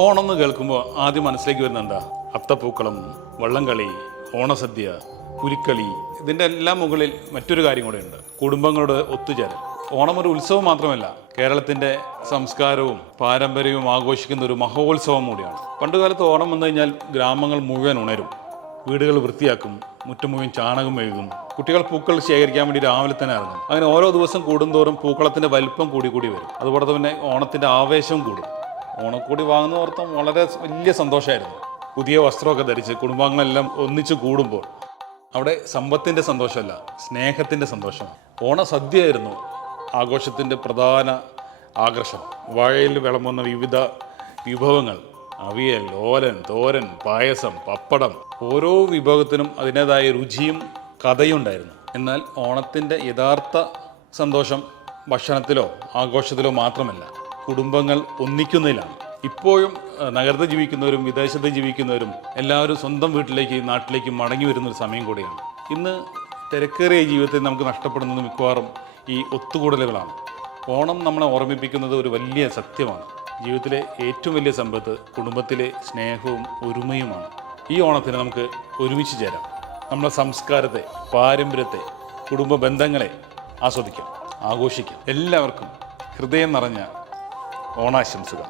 ഓണം എന്ന് കേൾക്കുമ്പോൾ ആദ്യം മനസ്സിലേക്ക് വരുന്നത് എന്താ? അത്തപ്പൂക്കളം, വള്ളംകളി, ഓണസദ്യ, പുലിക്കളി. ഇതിൻ്റെ എല്ലാം മുകളിൽ മറ്റൊരു കാര്യം കൂടെയുണ്ട്: കുടുംബങ്ങളുടെ ഒത്തുചേരൽ. ഓണം ഒരു ഉത്സവം മാത്രമല്ല, കേരളത്തിൻ്റെ സംസ്കാരവും പാരമ്പര്യവും ആഘോഷിക്കുന്ന ഒരു മഹോത്സവം കൂടിയാണ്. പണ്ടുകാലത്ത് ഓണം വന്നു കഴിഞ്ഞാൽ ഗ്രാമങ്ങൾ മുഴുവൻ ഉണരും, വീടുകൾ വൃത്തിയാക്കും, മുറ്റം മുഴുവൻ ചാണകം മെഴുകും, കുട്ടികൾ പൂക്കൾ ശേഖരിക്കാൻ വേണ്ടി രാവിലെ തന്നെ ഇറങ്ങും. അങ്ങനെ ഓരോ ദിവസം കൂടുന്തോറും പൂക്കളത്തിൻ്റെ വലിപ്പം കൂടി വരും. അതുപോലെ തന്നെ ഓണത്തിൻ്റെ ആവേശവും കൂടും. ഓണക്കൂടി വാങ്ങുന്ന ഓർത്തം വളരെ വലിയ സന്തോഷമായിരുന്നു. പുതിയ വസ്ത്രമൊക്കെ ധരിച്ച് കുടുംബാംഗങ്ങളെല്ലാം ഒന്നിച്ച് കൂടുമ്പോൾ അവിടെ സമ്പത്തിൻ്റെ സന്തോഷമല്ല, സ്നേഹത്തിൻ്റെ സന്തോഷമാണ്. ഓണസദ്യയായിരുന്നു ആഘോഷത്തിൻ്റെ പ്രധാന ആകർഷണം. വാഴയിൽ വിളമ്പുന്ന വിവിധ വിഭവങ്ങൾ: അവിയൽ, ഓലൻ, തോരൻ, പായസം, പപ്പടം. ഓരോ വിഭവത്തിനും അതിൻ്റേതായ രുചിയും കഥയും ഉണ്ടായിരുന്നു. എന്നാൽ ഓണത്തിൻ്റെ യഥാർത്ഥ സന്തോഷം ഭക്ഷണത്തിലോ ആഘോഷത്തിലോ മാത്രമല്ല, കുടുംബങ്ങൾ ഒന്നിക്കുന്നതിലാണ്. ഇപ്പോഴും നഗരത്തിൽ ജീവിക്കുന്നവരും വിദേശത്ത് ജീവിക്കുന്നവരും എല്ലാവരും സ്വന്തം വീട്ടിലേക്ക്, നാട്ടിലേക്ക് മടങ്ങി വരുന്നൊരു സമയം കൂടിയാണ്. ഇന്ന് തിരക്കേറിയ ജീവിതത്തിൽ നമുക്ക് നഷ്ടപ്പെടുന്നത് മിക്കവാറും ഈ ഒത്തുകൂടലുകളാണ്. ഓണം നമ്മളെ ഓർമ്മിപ്പിക്കുന്നത് ഒരു വലിയ സത്യമാണ്: ജീവിതത്തിലെ ഏറ്റവും വലിയ സമ്പത്ത് കുടുംബത്തിലെ സ്നേഹവും ഒരുമയുമാണ്. ഈ ഓണത്തിന് നമുക്ക് ഒരുമിച്ച് ചേരാം, നമ്മുടെ സംസ്കാരത്തെ, പാരമ്പര്യത്തെ, കുടുംബ ബന്ധങ്ങളെ ആസ്വദിക്കാം, ആഘോഷിക്കാം. എല്ലാവർക്കും ഹൃദയം നിറഞ്ഞ ഓണാശംസകൾ.